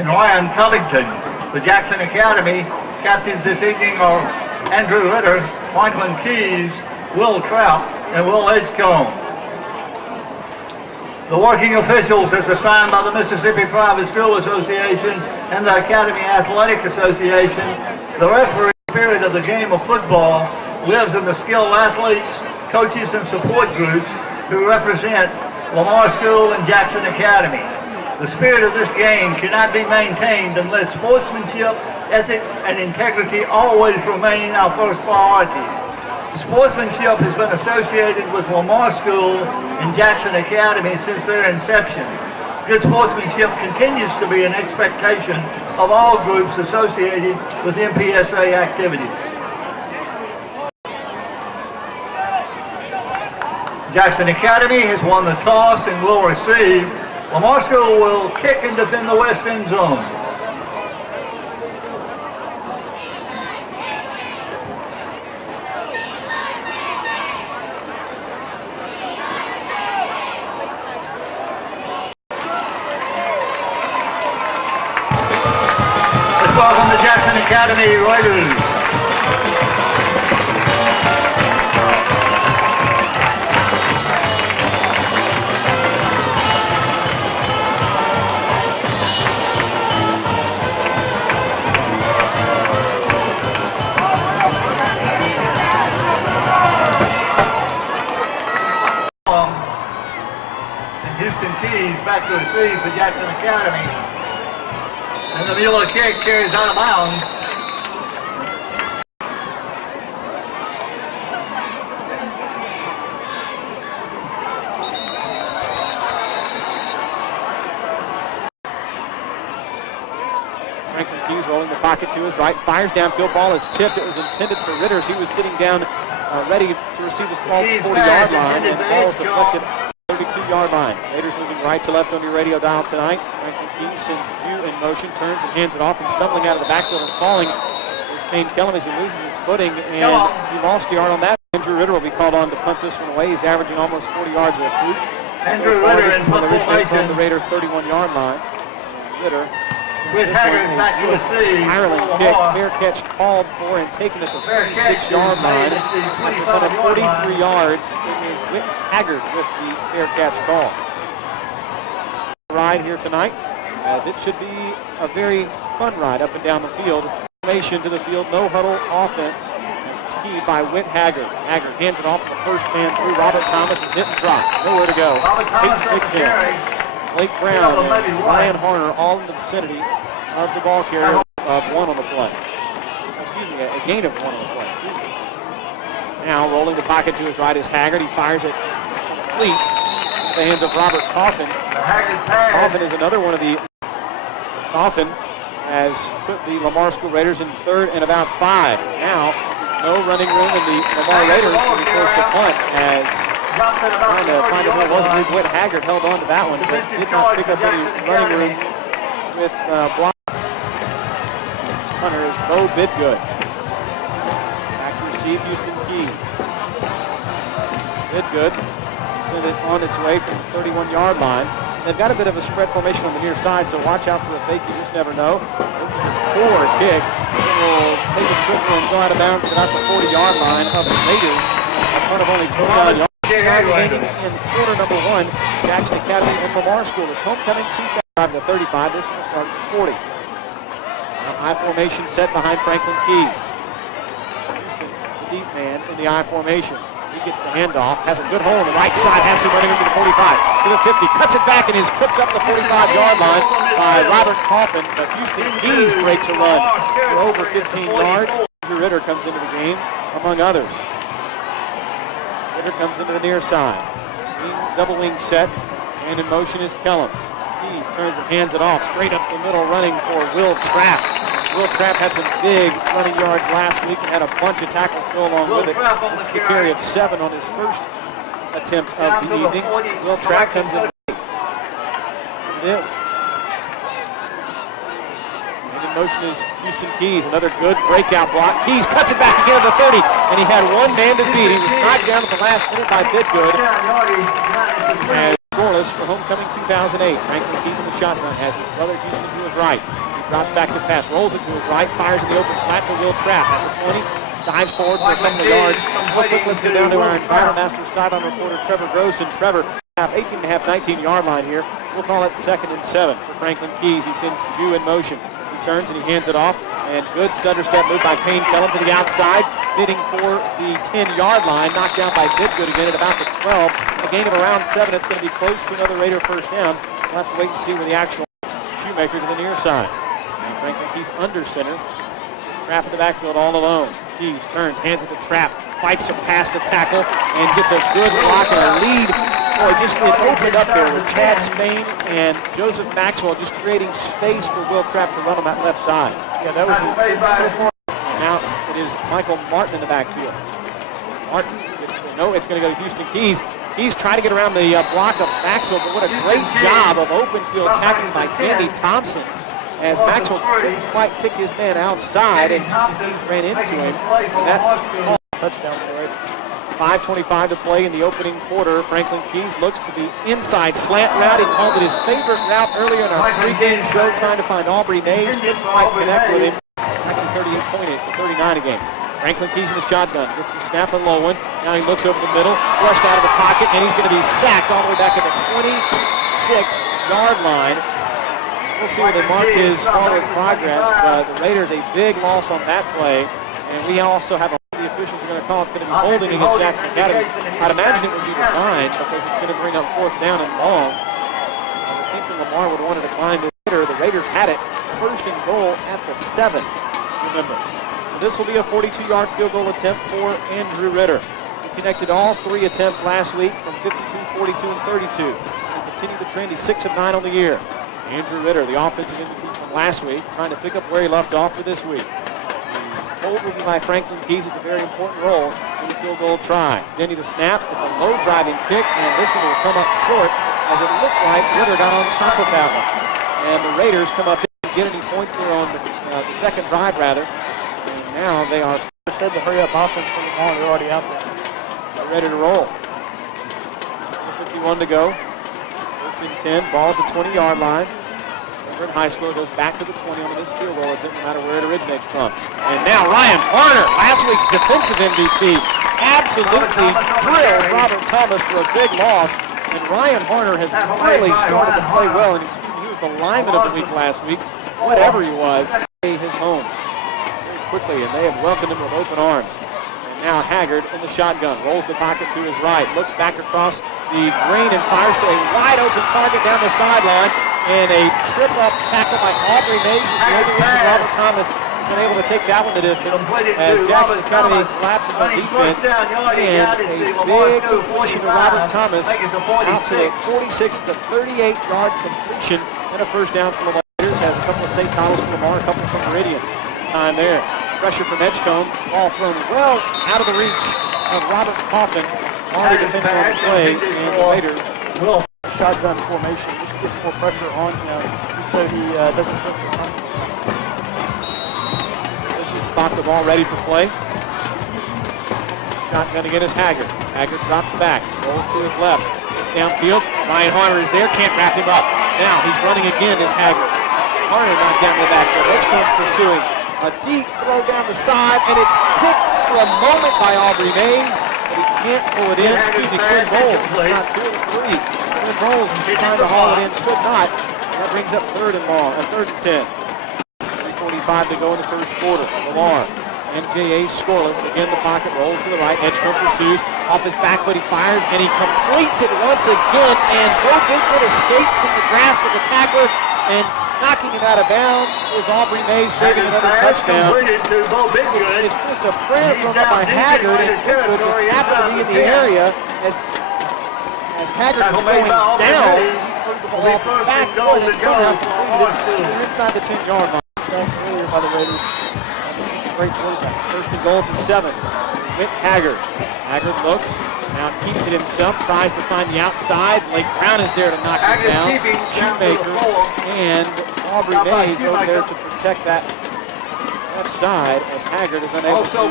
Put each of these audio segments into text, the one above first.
and Ryan Covington. The Jackson Academy captains this evening are Andrew Ritter, Franklin Keys, Will Trout, and Will Edgecombe. The working officials as assigned by the Mississippi Private School Association and the Academy Athletic Association. The referee spirit of the game of football lives in the skilled athletes, coaches, and support groups who represent Lamar School and Jackson Academy. The spirit of this game cannot be maintained unless sportsmanship, ethics, and integrity always remain our first priority. Sportsmanship has been associated with Lamar School and Jackson Academy since their inception. Good sportsmanship continues to be an expectation of all groups associated with MPSA activities. Jackson Academy has won the toss and will receive. Lamar School will kick and defend the west end zone. Let's welcome the Jackson Academy Raiders. Back to receive for Jackson Academy. And the Mueller kick carries out of bounds. Franklin Keys rolling the pocket to his right, fires downfield, ball is tipped. It was intended for Ritters. He was sitting down ready to receive the ball at the 40-yard line, and the ball is deflected 32-yard line. Raiders moving right to left on your radio dial tonight. Franklin Keys sends Jew in motion, turns and hands it off, and stumbling out of the backfield and falling is Payne Kellum as he loses his footing, and he lost a yard on that. Andrew Ritter will be called on to punt this one away. He's averaging almost 40 yards a fluke. Andrew Ritter in punt formation from the Raider 31-yard line. Ritter. With Haggard back to the spiraling kick, fair catch called for and taken at the 36-yard line. After 43 yards, it is Whit Haggard with the fair catch call. Ride here tonight, as it should be a very fun ride up and down the field. Formation to the field, no huddle offense. It's keyed by Whit Haggard. Haggard hands it off to the first man through. Robert Thomas is hit and dropped. Nowhere to go. Blake Brown and Ryan Horner all in the vicinity of the ball carrier of one on the play. Excuse me, a gain of one on the play. Now rolling the pocket to his right is Haggard. He fires it complete at the hands of Robert Coffin. Coffin is another one of the... Coffin has put the Lamar School Raiders in third and about 5. Now, no running room in the Lamar Raiders will be forced to punt as trying to find out who it was. Whit Haggard held on to that one, but did not pick up any running room with block. Hunter is Bo Bidgood. Back to receive Houston Keys. Bidgood sent it on its way from the 31-yard line. They've got a bit of a spread formation on the near side, so watch out for a fake. You just never know. This is a poor kick. It will take a triple and go out of bounds at the 40-yard line of the Raiders. A punt of only 29 yards. Remaining in quarter number 1, Jackson Academy and Lamar School. It's homecoming 2-5 to 35. This one starts at 40. I formation set behind Franklin Keys. Houston, the deep man in the I formation. He gets the handoff, has a good hole on the right side, has him running into the 45, to the 50, cuts it back and is tripped up the 45-yard line by Robert Coffin, but Houston Keys breaks a run for over 15 yards. Andrew Ritter comes into the game, among others. Ritter comes into the near side. Double wing set, and in motion is Kellum. Keys turns and hands it off, straight up the middle, running for Will Trapp. Will Trapp had some big running yards last week and had a bunch of tackles go along with it. This is a carry of 7 on his first attempt of the evening. Will Trapp comes in late. It is. And in motion is Houston Keys, another good breakout block. Keys cuts it back again to the 30, and he had one man to beat. He was knocked down at the last minute by Bidgood. As scoreless for homecoming 2008. Franklin Keys in the shotgun has his brother Houston to his right. He drops back to pass, rolls it to his right, fires in the open flat to Will Trapp at the 20. Dives forward for a couple of yards. Real quick, let's go down to our Environmaster sideline reporter, Trevor Gross. And Trevor, 18.5, 19-yard line here. We'll call it 2nd and 7 for Franklin Keys. He sends Jew in motion. He turns and he hands it off. And good stutter step move by Payne Kellum to the outside, bidding for the 10-yard line. Knocked down by Bidgood again at about the 12. A gain of around 7. It's going to be close to another Raider first down. We'll have to wait and see where the actual Shoemaker to the near side. And Franklin Keys under center. Trapp in the backfield all alone. Keys turns, hands it to Trapp, fights him past a tackle, and gets a good block and a lead. Boy, just it opened up here with Chad Spain and Joseph Maxwell just creating space for Will Trapp to run on that left side. Yeah, that was Now it is Michael Martin in the backfield. Martin, it's going to go to Houston Keys. He's trying to get around the block of Maxwell, but what a great job of open field tackling by Candy Thompson, as Maxwell couldn't quite kick his man outside, and Houston Keys ran into him. And that touchdown for it. 5:25 to play in the opening quarter. Franklin Keys looks to the inside slant route. He called it his favorite route earlier in our pregame show, trying to find Aubrey Mays. Couldn't quite connect with him. Actually 38 points, so 39 a game. Franklin Keys in the shotgun. Gets the snap and low one. Now he looks over the middle, flushed out of the pocket, and he's going to be sacked all the way back at the 26-yard line. We'll see where they mark his forward progress, but the Raiders a big loss on that play. And we also have the officials are going to call it's going to be holding against Jackson Academy. I'd imagine it would be declined because it's going to bring up 4th down and long. I would think that Lamar would want to decline the Raider. The Raiders had it 1st and goal at the 7, remember. So this will be a 42-yard field goal attempt for Andrew Ritter. He connected all 3 attempts last week from 52, 42, and 32. And continue the trend. He's 6 of 9 on the year. Andrew Ritter, the offensive MVP from last week, trying to pick up where he left off for this week. Hold will be by Franklin Keys at a very important role in the field goal try. Denny the snap. It's a low driving kick, and this one will come up short as it looked like Ritter got on top of that one. And the Raiders come up and get any points there on the second drive, rather. And now they are said to hurry up offense for the ball. They're already out there. They're ready to roll. 51 to go. 1st and 10. Ball at the 20-yard line. High School goes back to the 20 on this field goal attempt, no matter where it originates from. And now Ryan Horner, last week's defensive MVP, absolutely drills Robert Thomas for a big loss. And Ryan Horner has really started to play well, and he was the lineman of the week last week. Whatever he was, his home very quickly, and they have welcomed him with open arms. And now Haggard in the shotgun, rolls the pocket to his right, looks back across the green and fires to a wide open target down the sideline. And a trip-up tackle by Aubrey Mays is the only reason Robert Thomas has been able to take that one the distance as Jackson Academy collapses on defense. And a big completion to Robert Thomas out to the 46. It's a 38-yard completion and a first down for the Raiders. Has a couple of state titles for Lamar, a couple from Meridian. Time there. Pressure from Edgecombe. Ball thrown well out of the reach of Robert Coffin. Already defending on the play, and the Raiders will Shotgun formation. Just gets more pressure on him so he doesn't press the run. They should spot the ball ready for play. Shotgun again is Haggard. Haggard drops back, rolls to his left. It's downfield. Ryan Horner is there, can't wrap him up. Now he's running again is Haggard. Horner knocked down the backfield. Edgecombe pursuing. A deep throw down the side, and it's picked for a moment by Aubrey Mays, but he can't pull it in. Quinn Bowles, not 2, it's 3. Quinn Bowles trying to haul it in, could not. That brings up 3rd and long, 3rd and 10. 3:45 to go in the first quarter. Lamar, MJA scoreless. Again, the pocket rolls to the right. Edgecombe pursues. Off his back foot, he fires, and he completes it once again. And Bo Bigwood escapes from the grasp of the tackler, and knocking him out of bounds is Aubrey Mays, saving another touchdown. It's just a prayer thrown up by Haggard, and Bigwood just happened to be in the area as Haggard was going down. He threw the ball off his back foot and somehow completed it inside the 10-yard line. Sacks earlier by the Raiders. Great quarterback. 1st and goal at the 7. With Haggard. Haggard looks, now keeps it himself, tries to find the outside. Blake Brown is there to knock him down. Shoemaker and Aubrey Mays over there to protect that left side as Haggard is unable to.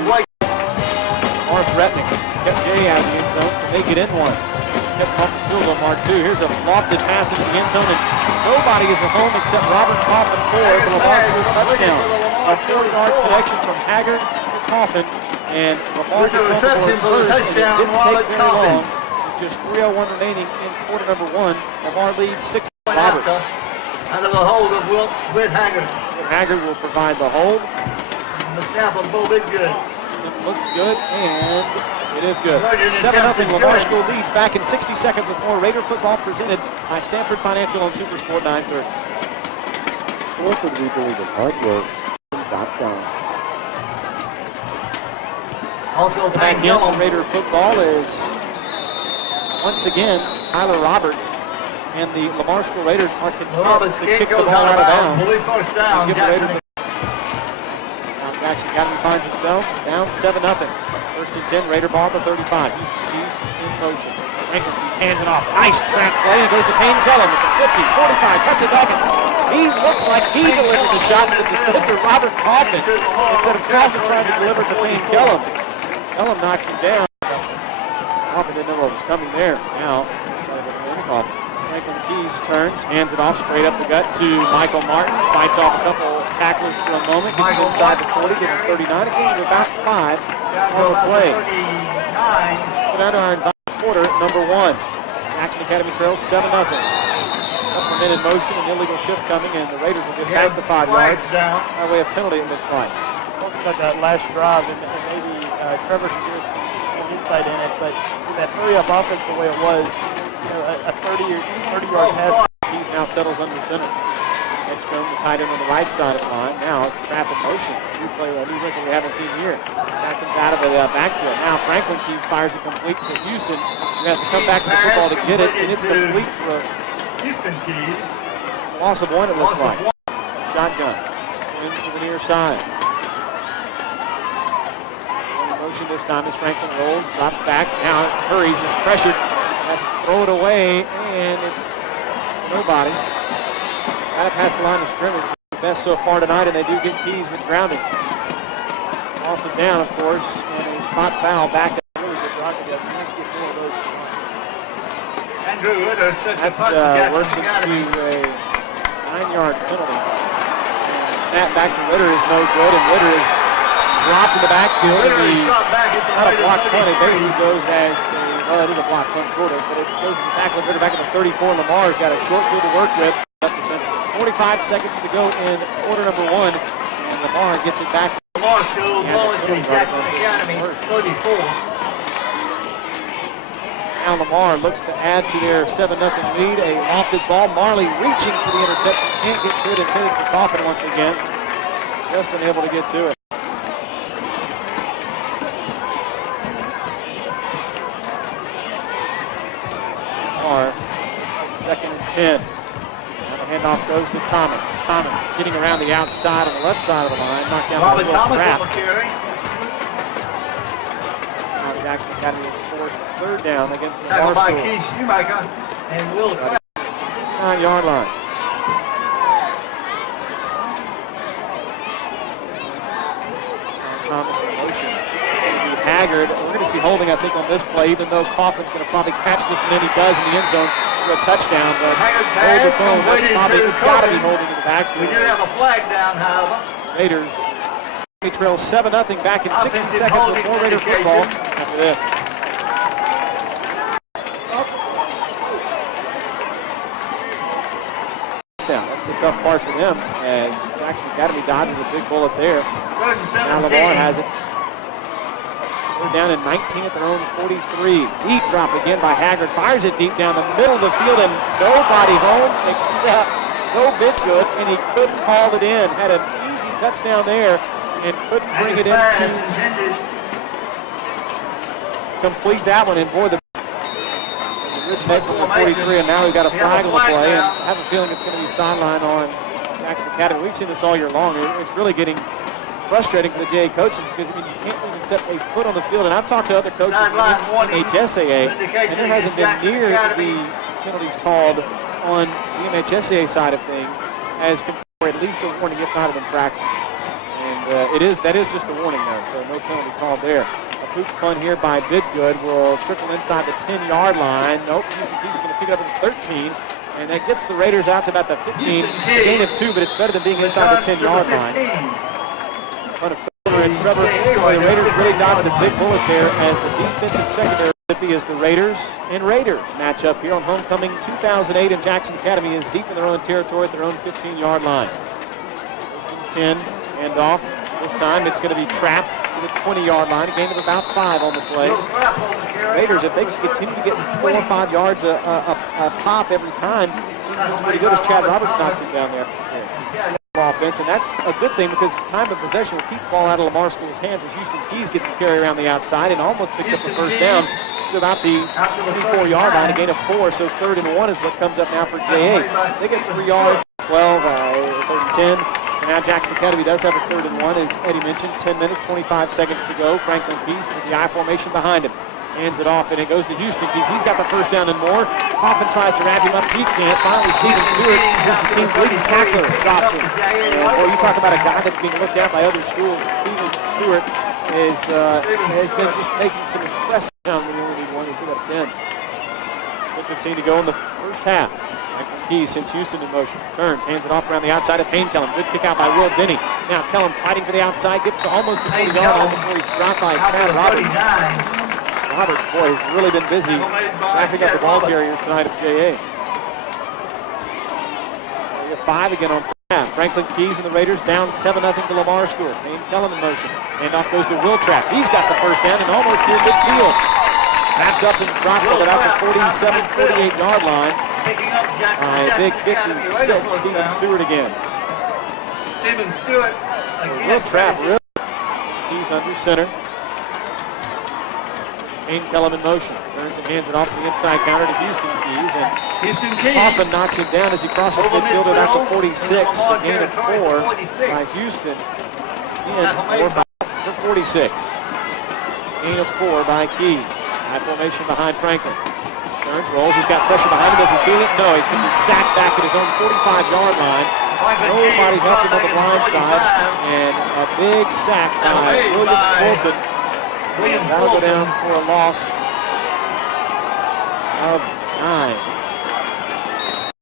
More threatening. Kept Jerry out of the end zone to make it in one. kept him off the field, Lamar, too. Here's a lofted pass into the end zone, and nobody is at home except Robert Coffin for the Lamar School touchdown. A 4-yard connection from Haggard to Coffin, and Lamar gets on the board first, and it didn't take very long. With just 3:01 remaining in quarter number 1, Lamar leads 6 Roberts. Out of the hold of Whit Haggard. Haggard will provide the hold. The snap of the ball is good. It looks good, and it is good. 7-0, Lamar School leads back in 60 seconds with more Raider football presented by Stanford Financial on Supersport 930. Stanford, we believe in hard work.com. Also, Back in on Raider football is, once again, Tyler Roberts. And the Lamar School Raiders are content to kick the ball out of bounds. First down, Give the Raiders now Jackson Academy finds themselves down 7-0. First and 10, Raider ball at the 35. He's in motion. Franklin keeps hands it off. Nice track play. It goes to Payne Kellum at the 50, 45, cuts it back. He looks like he delivered the shot to the defender, Robert Coffin, instead of Coffin trying to deliver to Payne Kellum. Kellum knocks him down. Coffin didn't know what was coming there. Now, Franklin Keys turns, hands it off straight up the gut to Michael Martin. Fights off a couple tacklers for a moment. Gets inside the 40, gets 39. Again, about 5 on the play. Put out our invited quarter, number 1. Jackson Academy trails 7-0. Couple of men in motion, an illegal shift coming, and the Raiders will get back to 5 yards. By way of penalty, it looks like. Talking about that last drive, and maybe Trevor can give us some insight in it, but with that hurry-up offense the way it was, a 30-yard pass. He now settles under center. Edgecombe, the tight end on the right side of the line. Now traffic motion. New play, a new wrinkle we haven't seen here. That comes out of the backfield. Now Franklin Keys fires it complete to Houston. He has to come back to the football to get it, and it's complete for Houston Keys. Loss of 1, it looks like. Shotgun. Wins to the near side. Motion this time as Franklin rolls, drops back. Now hurries, is pressured. Has to throw it away, and it's nobody. Got to pass the line of scrimmage. The best so far tonight, and they do get Keys with grounding. Loss it down, of course, and a spot foul back at Really good job to get more of those. Andrew Ritter took the punt. That works into a 9-yard penalty. And the snap back to Ritter is no good, and Ritter is dropped in the backfield. It's not a block punt. It basically goes as well, it is a block punt, sort of, but it goes to the tackle. Ritter back at the 34. Lamar's got a short field to work with. 45 seconds to go in quarter number 1, and Lamar gets it back. Lamar School, Jackson Academy, 34. Now Lamar looks to add to their 7-0 lead. A lofted ball. Marley reaching for the interception. Can't get to it, and tears the coffin once again. Just unable to get to it. Second and 10. And the handoff goes to Thomas. Thomas getting around the outside on the left side of the line. Knocked down by a little trap. Now Jackson Academy is forced 3rd down against the Lamar School. And Will 9-yard line. Thomas in motion. Haggard. We're going to see holding, I think, on this play, even though Coffin's going to probably catch this, and then he does in the end zone for a touchdown. But hold the phone. That's probably, it's got to be holding in the backfield. We do have a flag down, however. Raiders trail 7-0 back in 60 seconds with more Raider football after this. That's the tough part for them, as Jackson Academy dodges a big bullet there. Now Lamar has it. They're down in 19 at their own 43. Deep drop again by Haggard. Fires it deep down the middle of the field, and nobody home except no Bidgood, and he couldn't haul it in. Had an easy touchdown there and couldn't bring it in to complete that one. And boy, the originate from the 43, and now we've got a flag on the play, and I have a feeling it's going to be sideline on Jackson Academy. We've seen this all year long. It's really getting frustrating for the JA coaches because you can't even step a foot on the field. And I've talked to other coaches in MHSAA, and there hasn't been near the penalties called on the MHSAA side of things as compared at least a warning, if not an infraction. And that is just a warning, though, so no penalty called there. A Pooch punt here by Bidgood will trickle inside the 10-yard line. Nope, Houston Keys is going to pick it up at the 13. And that gets the Raiders out to about the 15. A gain of 2, but it's better than being inside the 10-yard line. But and Trevor, the Raiders really dodged a big bullet there as the defensive secondary is the Raiders and Raiders match up here on homecoming 2008, and Jackson Academy is deep in their own territory at their own 15-yard line. 10 and off. This time it's going to be trapped to the 20-yard line. A gain of about 5 on the play. Raiders, if they can continue to get 4 or 5 yards a pop every time, it's pretty good as Chad Roberts knocks him down there. Offense, and that's a good thing because time of possession will keep the ball out of Lamar School's hands as Houston Keys gets to carry around the outside and almost picks up the first down to about the 24-yard line, a gain of 4, so 3rd and 1 is what comes up now for JA. They get 3 yards, 12, 3rd and 10. And now Jackson Academy does have a 3rd and 1, as Eddie mentioned. 10 minutes, 25 seconds to go. Franklin Keys with the I formation behind him. Hands it off, and it goes to Houston Keys. He's got the first down and more. Coffin tries to wrap him up. He can't. Finally, Steven Stewart, who's the team's leading tackler, drops him. And boy, you talk about a guy that's being looked at by other schools. Steven Stewart has been just making some impressive down when you only need 1. He put up 10. 15 to go in the first half. Franklin Keys sends Houston in motion. Turns, hands it off around the outside of Payne Kellum. Good kick out by Will Denny. Now Kellum fighting for the outside, gets to almost the 40-yard line before he's dropped by Chad Roberts. Roberts, boy, has really been busy wrapping up the ball carriers tonight at JA. We have 5 again on half. Franklin Keys and the Raiders down 7-0 to Lamar School. Payne Kellum in motion. Handoff goes to Will Trapp. He's got the first down and almost near midfield. Wrapped up and dropped it about the 47, 48-yard line. Big 56, Steven Stewart again. Steven Stewart. Will Trapp, really. He's under center. Payne Kellum in motion. Turns and hands it off the inside counter to Houston Keys. And Coffin knocks him down as he crosses midfield at the 46. A gain of 4 by Houston. And 4 for 46. Gain of 4 by Keys. High formation behind Franklin. Turns, rolls. He's got pressure behind him. Does he feel it? No. He's going to be sacked back at his own 45-yard line. Nobody helped him on the blind side. And a big sack by William Fulton. That'll go down for a loss of 9.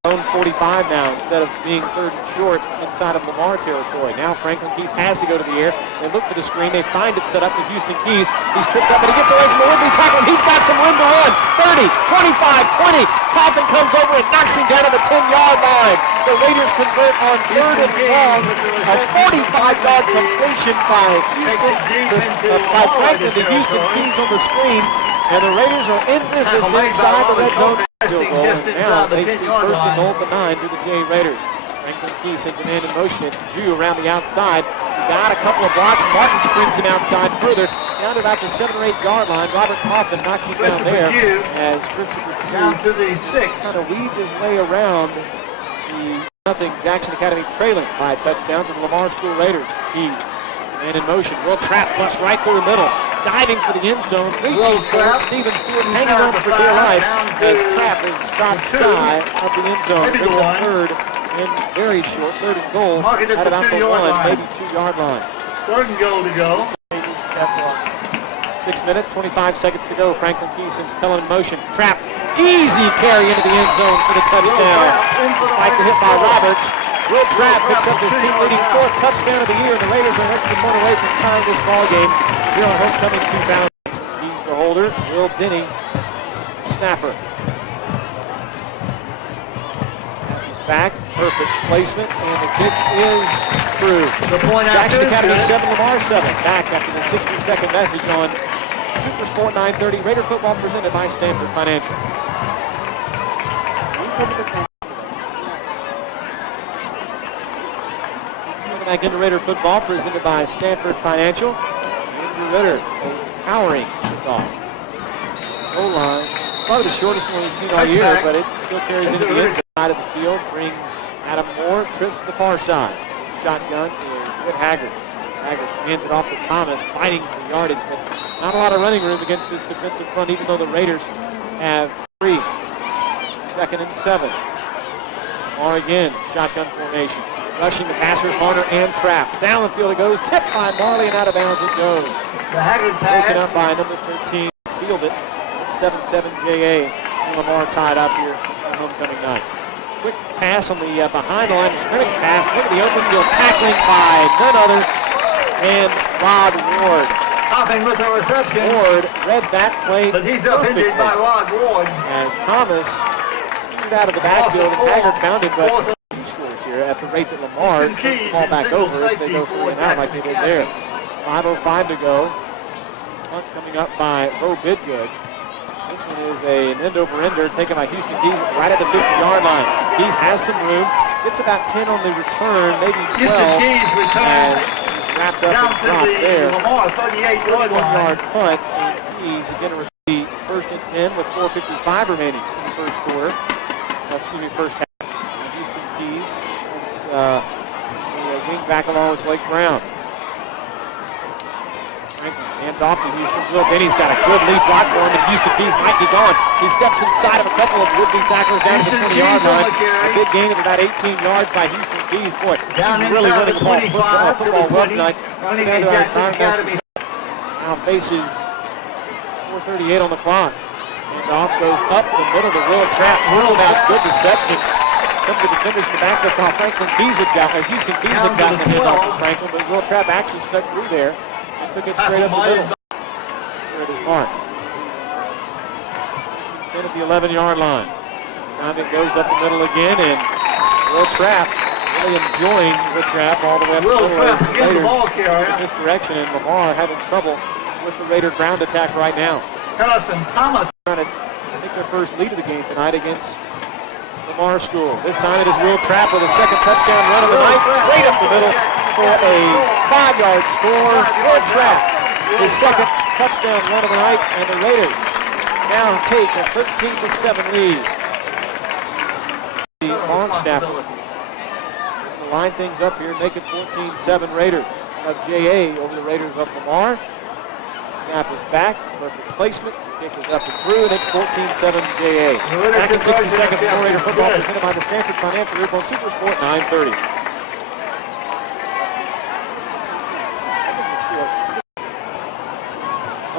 Own 45 now instead of being 3rd and short inside of Lamar territory. Now Franklin Keys has to go to the air. They look for the screen. They find it set up with Houston Keys. He's tripped up, but he gets away from the would-be tackle. He's got some room to run. 30, 25, 20. Coffin comes over and knocks him down to the 10-yard line. The Raiders convert on 3rd and long. A 45-yard completion by Franklin to Houston Keys on the screen. And the Raiders are in business inside the red zone. Field goal, and now they see 1st and goal at the 9 to the JA Raiders. Franklin Keys sends a man in motion. It's Jew around the outside. He got a couple of blocks. Martin springs him outside further, down to about the 7 or 8-yard line. Robert Coffin knocks him down there as Christopher down to the 6. Kind of weaved his way around the nothing Jackson Academy trailing by a touchdown to the Lamar School Raiders. Keys, man in motion. Will Trapp busts right through the middle. Diving for the end zone, reaching for Steven Stewart, hanging on for dear life as Trapp is stopped shy of the end zone. Brings a 3rd and very short, 3rd and goal at about the 1, maybe 2-yard line. 3rd and goal to go. 6 minutes, 25 seconds to go. Franklin Keys sends Kellum in motion. Trapp, easy carry into the end zone for the touchdown. Despite the hit by Roberts, Will Trapp picks up his team-leading 4th touchdown of the year, and the Raiders are an extra point away from tying this ball game here on homecoming 2000. He's the holder. Will Denny, snapper. Passes back, perfect placement, and the kick is true. Jackson Academy 7, Lamar 7. Back after the 60-second message on Super Sport 930. Raider football presented by Stanford Financial. Back into Raider football presented by Stanford Financial. Andrew Ritter, a towering football. Goal line, probably the shortest one we've seen all year, but it still carries into the inside of the field. Brings Adam Moore, trips to the far side. Shotgun is Whit Haggard. Haggard hands it off to Thomas, fighting for yardage, but not a lot of running room against this defensive front, even though the Raiders have 3. 2nd and 7. Lamar again, shotgun formation. Rushing the passers, Horner and Trap. Down the field it goes, tipped by Marley and out of bounds it goes. The Haggard Broken pass. up by number 13, sealed it. 7-7 JA. And Lamar tied up here on homecoming night. Quick pass on the behind the line of scrimmage pass. Look at the open field tackling by none other than Rod Ward. Hopping with the reception. Ward read that play But he's upended by Rod Ward. as Thomas scooted out of the backfield and Haggard found him, but he scores here at the rate that Lamar turns the ball back over if they go 3 and out like they did there. 5:05 to go. Punt coming up by Bo Bidgood. This one is an end-over-ender taken by Houston Keys right at the 50-yard line. Keys has some room. Gets about 10 on the return, maybe 12. Houston Keys returns Wrapped up down and to dropped the there. Lamar 38-yard line. 31-yard punt. And Keys again to receive 1st and 10 with 4:55 remaining in the first quarter. First half. And Houston Keys is the wing back along with Blake Brown. Hands off to Houston. Will Benny's got a good lead block for him, and Houston Keys might be gone. He steps inside of a couple of would-be tacklers down to the 20-yard line. A big gain of about 18 yards by Houston Keys. Boy, he's really winning the ball football well tonight. Now faces 4:38 on the clock. And off goes up the middle to Will Trap. Whirled out. Good reception. Some of the defenders in the backfield thought Franklin Keys had gotten, Houston Keys had gotten the handoff from Franklin, but Will Trap actually stuck through there. And took it straight up the middle. There it is marked. 10 at the 11-yard line. Now it goes up the middle again, and Will Trap really enjoying the trap all the way up the Will middle. Trap against the ball carrier. In this direction, and Lamar having trouble with the Raider ground attack right now. Carlson Thomas. Trying to take their first lead of the game tonight against Lamar School. This time it is Will Trap with a second touchdown run of the night, straight up the middle for a 5-yard score. Will Trap, his second touchdown run of the night, and the Raiders now take a 13-7 lead. The long snap to line things up here, make it 14-7 Raiders of JA over the Raiders of Lamar. Snap is back, perfect placement, kick is up and through, and it's 14-7 JA. Back in 60 seconds before Raider football presented by the Stanford Financial Group on Super Sport 930.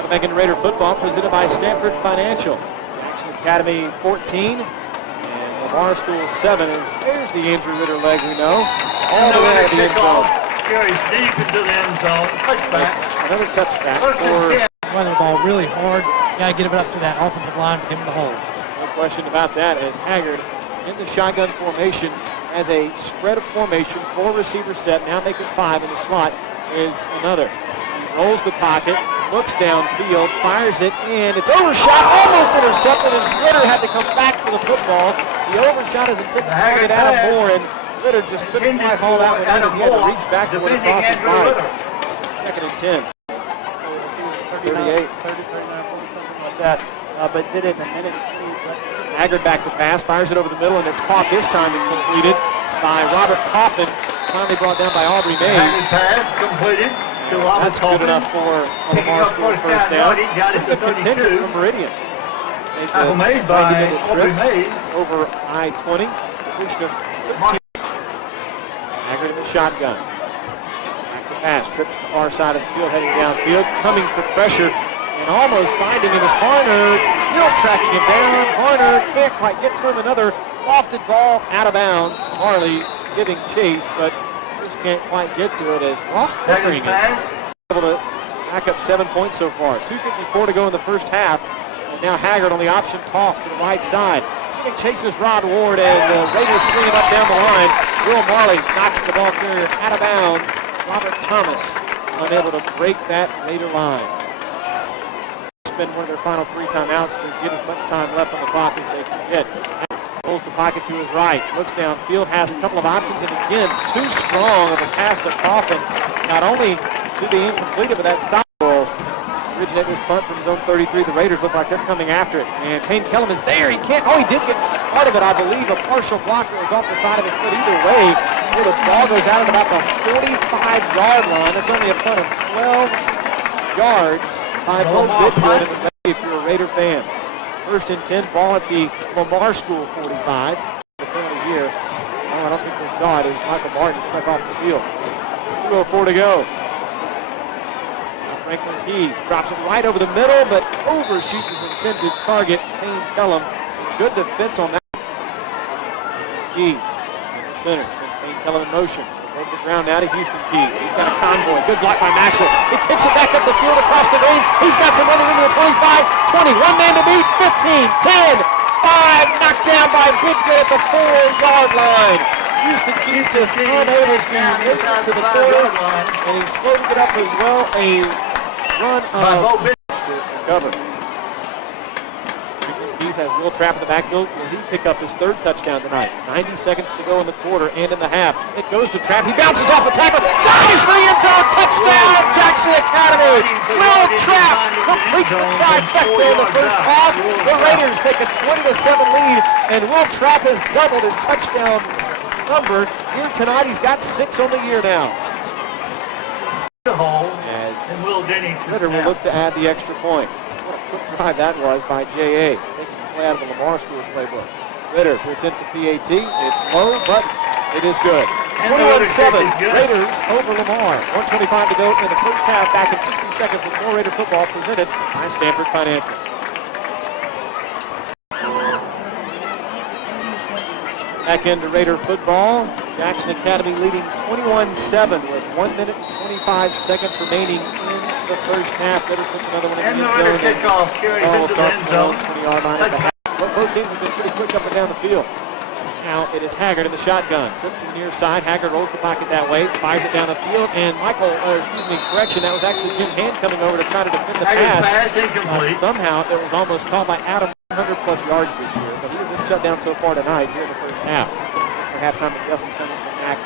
Back in Raider football presented by Stanford Financial. Jackson Academy 14 and Lamar School 7. There's the Andrew Ritter leg we know. All the way out of the end zone. Carries deep into the end zone. Touchback. Another touchback for running the ball really hard. Got to get it up to that offensive line for him to hold. No question about that, as Haggard in the shotgun formation as a spread of formation, 4 receiver set, now making 5 in the slot is another. He rolls the pocket, looks downfield, fires it in. It's overshot, almost intercepted, and Ritter had to come back for the football. The overshot is a tip target out of Moore, and Ritter just couldn't quite haul that one in as he had to reach back to where the cross is by. 2nd and 10. 38. 30, 39, 40, something like that. But did it in a minute or two. Haggard back to pass, fires it over the middle, and it's caught this time and completed by Robert Coffin. Finally brought down by Aubrey Mays. Haggard pass completed. That's good enough for a Lamar School first down. Good contention from Meridian. Made by Aubrey Mays. Over I-20. Completion of 13. Haggard in the shotgun. Back to pass. Trips to the far side of the field, heading downfield. Coming for pressure and almost finding him is Harner. Still tracking him down. Harner can't quite get to him. Another lofted ball out of bounds. Harley giving chase, but just can't quite get to it as Ross Pickering is able to back up 7 points so far. 2:54 to go in the first half. And now Haggard on the option toss to the right side. Giving chases Rod Ward, and the Raiders stringing up down the line. Will Marley knocking the ball carrier out of bounds. Robert Thomas unable to break that Raider line. Spend one of their final 3 timeouts to get as much time left on the clock as they can get. Pulls the pocket to his right, looks downfield, has a couple of options, and again, too strong of a pass to Coffin. Not only to be incomplete, but that stop will originate this punt from his own 33. The Raiders look like they're coming after it. And Payne Kellum is there. He can't, he did get part of it, I believe. A partial block that was off the side of his foot. Either way, the ball goes out at about the 45-yard line. It's only a punt of 12 yards. By Bo Bidgood in the way if you're a Raider fan. 1st and 10, ball at the Lamar School 45. The penalty here I don't think they saw it. It was Michael Martin snuck off the field. 2:04 to go. Franklin Keys drops it right over the middle, but overshoots his intended target, Payne Kellum. Good defense on that. Keys, center, sends Payne Kellum in motion. Over the ground now to Houston Keys. He's got a convoy. Good block by Maxwell. He kicks it back up the field across the lane. He's got some running into the 25, 20. One man to beat. 15, 10, 5. Knocked down by Bidgood at the 4-yard line. Houston Keys just unable to make it to the 4, and he's slowed it up as well. A run of to cover. Keys has Will Trapp in the backfield. Will he pick up his 3rd touchdown tonight? 90 seconds to go in the quarter and in the half. It goes to Trapp. He bounces off the tackle. Dives for the end zone. Touchdown, Jackson Academy. Will Trapp completes the trifecta in the first half. The Raiders take a 20-7 lead, and Will Trapp has doubled his touchdown number here tonight. He's got 6 on the year now. And Will Denny Ritter will look to add the extra point. What a quick drive that was by J.A. Taking the play out of the Lamar School playbook. Ritter to attempt the PAT. It's low, but it is good. 21-7, Raiders over Lamar. 1:25 to go in the first half. Back in 60 seconds with more Raider football presented by Stanford Financial. Back into Raider football. Jackson Academy leading 21-7 with 1 minute and 25 seconds remaining in the first half. Raider puts another one in the end zone. Kickoff carries Ball will into the start end from the zone. 20-yard line at the half. Both teams have been pretty quick up and down the field. Now it is Haggard in the shotgun. Trips to the near side. Haggard rolls the pocket that way. Fires it down the field. And correction, that was actually Jim Hand coming over to try to defend the Haggard's pass. pass incomplete. Somehow it was almost caught by Adam, 100-plus yards this year. But he's been shut down so far tonight here in the first half. For halftime adjustments coming from Mac.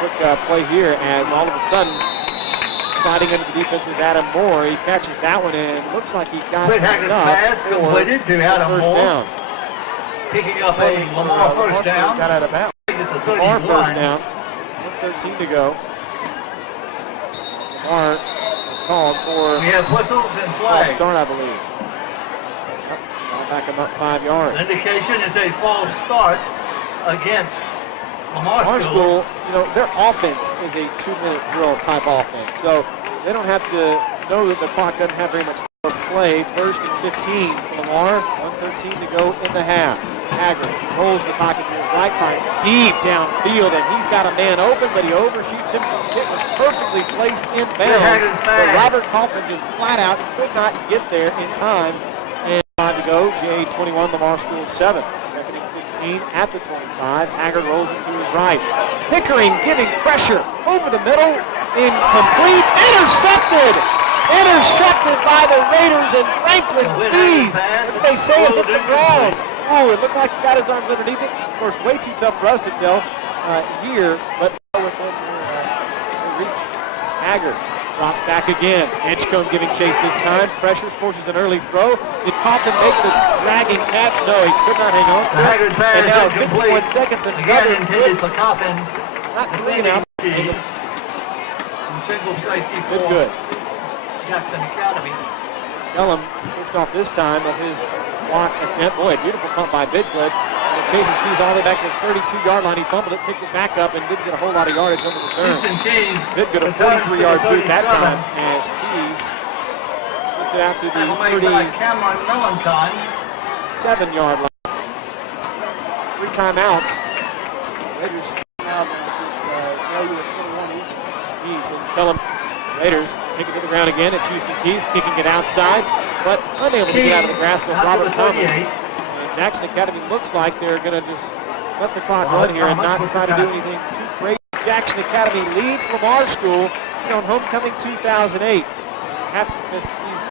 Quick play here as all of a sudden sliding into the defense was Adam Moore. He catches that one and looks like he got Haggard's enough pass for completed to Adam first Moore. down. Picking up a Lamar first down. Got out of bounds. Lamar first down. 1:13 to go. Lamar is called for We have whistles and false flags. start, I believe. Back him up 5 yards. Indication is a false start against Lamar Our School. school, their offense is a 2-minute drill type offense. So they don't have to know that the clock doesn't have very much to play. 1st and 15 for Lamar. 1:13 to go in the half. Haggard rolls the pocket to his right, finds deep downfield, and he's got a man open, but he overshoots him. It was perfectly placed in bounds, but Robert Coffin just flat out could not get there in time. And 5 to go. J21, Lamar School 7. 2nd and 15 at the 25. Haggard rolls it to his right. Pickering giving pressure over the middle. Incomplete. Intercepted! Intercepted by the Raiders and Franklin Keys. What did they say? It hit the ground. Oh, it looked like he got his arms underneath it. Of course, way too tough for us to tell here, but within reach. Haggard drops back again. Edgecombe giving chase this time. Pressure forces an early throw. Did Coffin make the dragging catch? No, he could not hang on to it. Haggard's pass And now is complete. 51 seconds and Again another intended good, for Coffin. not 3 and out. Single safety Good, for good. Jackson Academy. Kellum pushed off this time of his block attempt. Boy, a beautiful pump by Bidgood. And it chases Keys all the way back to the 32-yard line. He fumbled it, picked it back up, and didn't get a whole lot of yardage on the return. Houston Keys. Bidgood a 43-yard boot that time as Keys puts it out to the Made by Cameron Mellencon. 37-yard line. 3 timeouts. Raiders Keys sends Kellum. Raiders take it to the ground again. It's Houston Keys kicking it outside, but unable to get out of the grasp of Robert Thomas. And Jackson Academy looks like they're going to just let the clock run here and not try to do anything too crazy. Jackson Academy leads Lamar School on homecoming 2008. Have to miss these